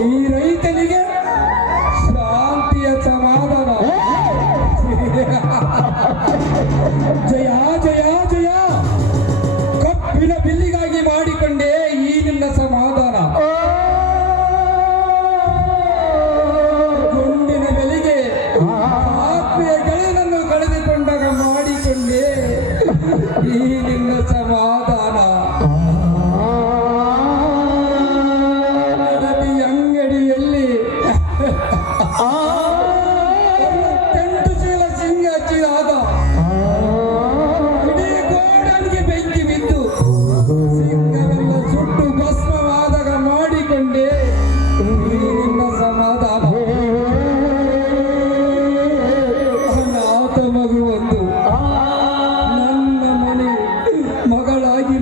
ಈ ರೈತನಿಗೆ ಶಾಂತಿಯ ಸಮಾಧಾನ ಜಯ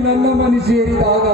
நல்ல மனுஷேரிதாக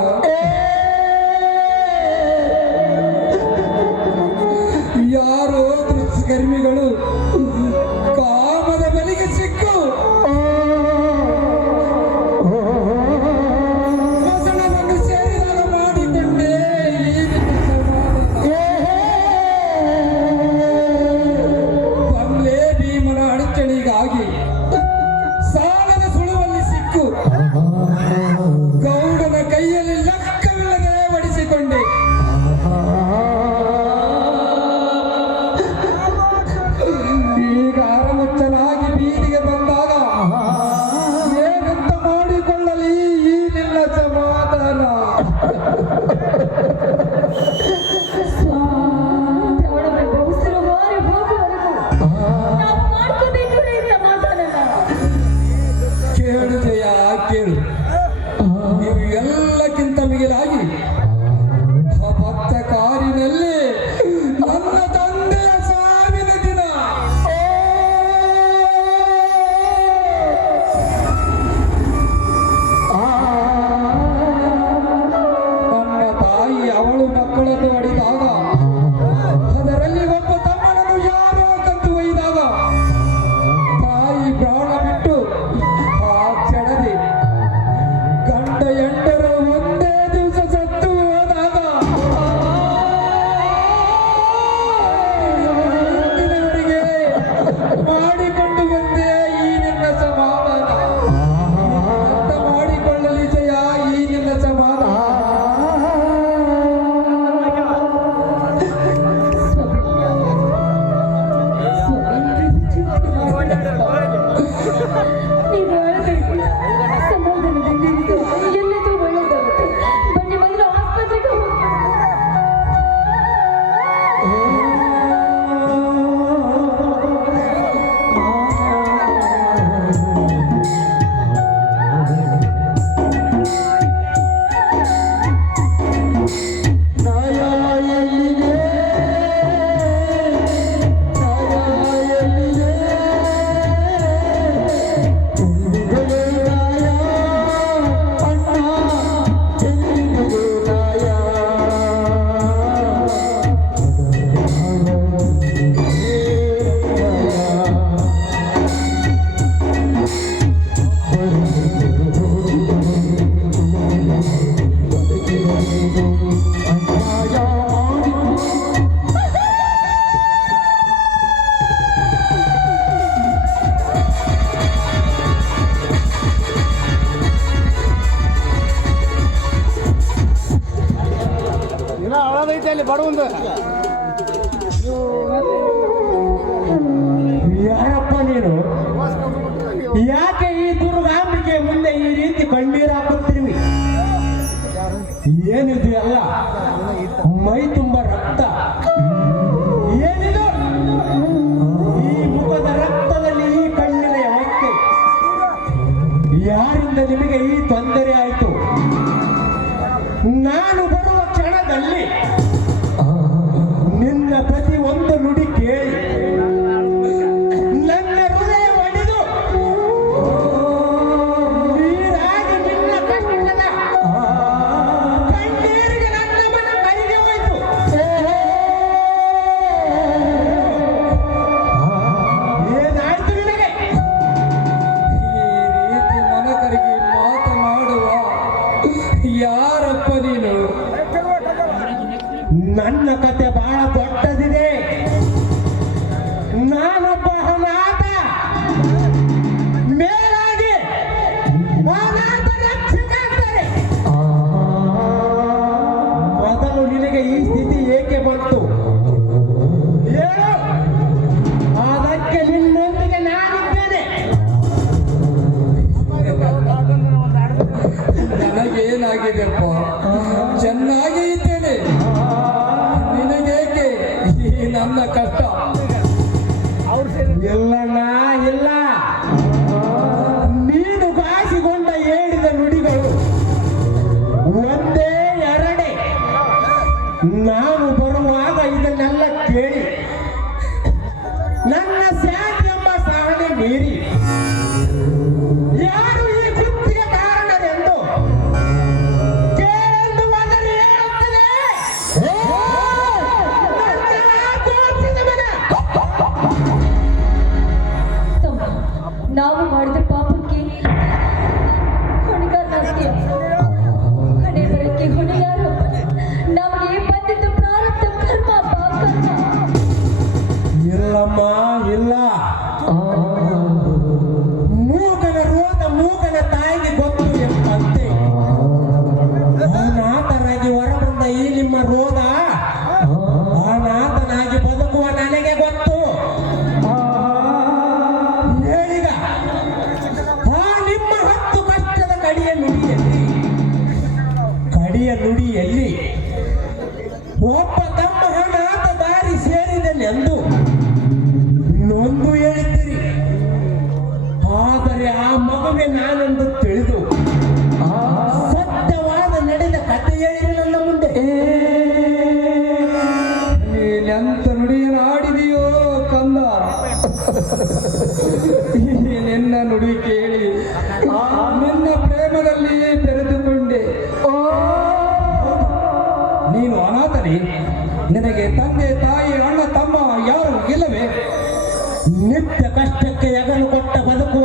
वाढवून ಮೊದಲು ನಿನಗೆ ಈ ಸ್ಥಿತಿ ಏಕೆ ಬಂತು? na ಸರಿ ನಿನಗೆ ತಂದೆ ತಾಯಿ ಅಣ್ಣ ತಮ್ಮ ಯಾರು ಇಲ್ಲವೇ? ನಿತ್ಯ ಕಷ್ಟಕ್ಕೆ ಎಗಲು ಕೊಟ್ಟ ಬದುಕುವ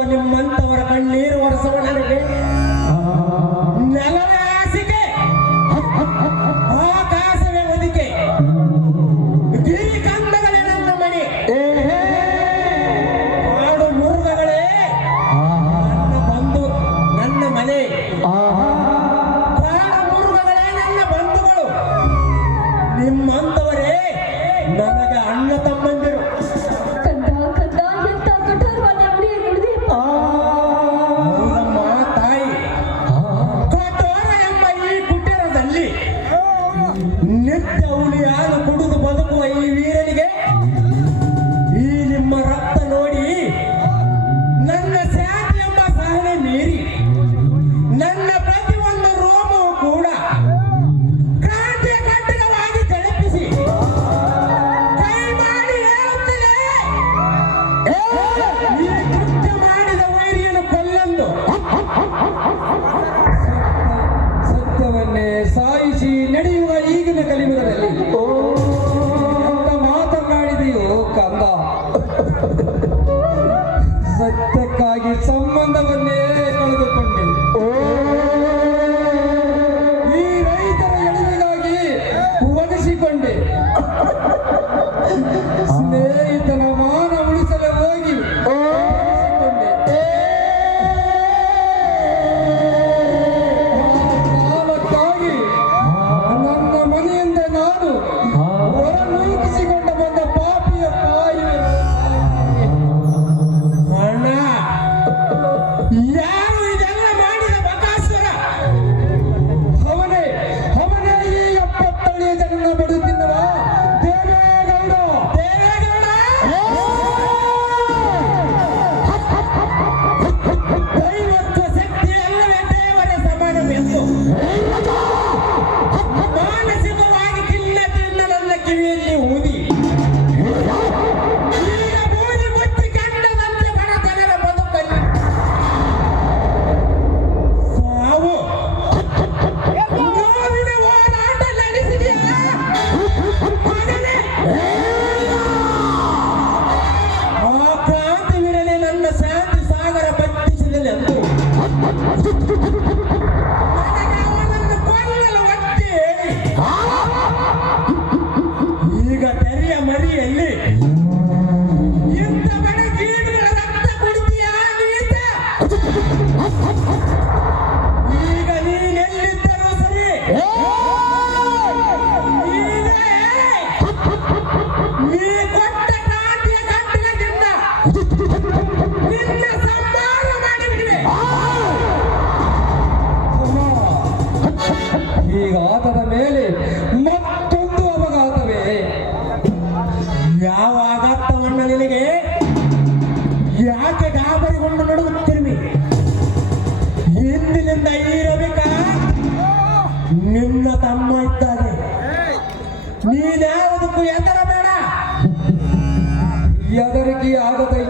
की आदत है